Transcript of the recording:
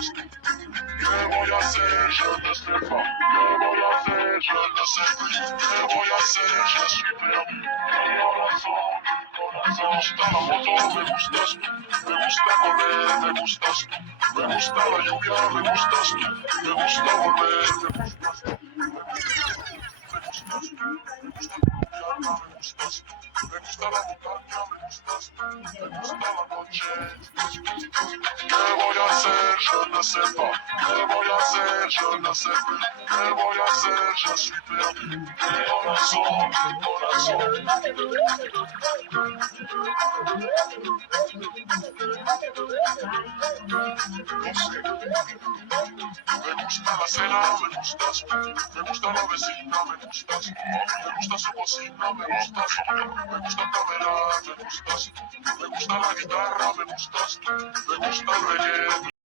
¿Qué voy a hacer? Yo no sé pas. ¿Qué voy a hacer? Yo no sé. ¿Qué voy a hacer? Je suis perdu. Mi corazón, me gusta la moto, me gustas tú. Me gusta correr, me gustas tú. Me gusta la lluvia, me gustas tú. Me gusta volver, me gustas tú. Me gusta la montaña, me gustas tú. Me gusta la noche. ¿Qué voy a hacer? Je ne sais pas. ¿Qué voy a hacer? Je ne sais plus. ¿Qué voy a hacer? Je suis perdu. Mi corazón, mi corazón. Me gusta la cena, me gustas tú. Me gusta la vecina, me gustas tú. Me gusta su cocina, me gustas tú. Me gusta caminar, me gustas tú. Me gusta la guitarra, me gustas tú. Me gusta el reggae,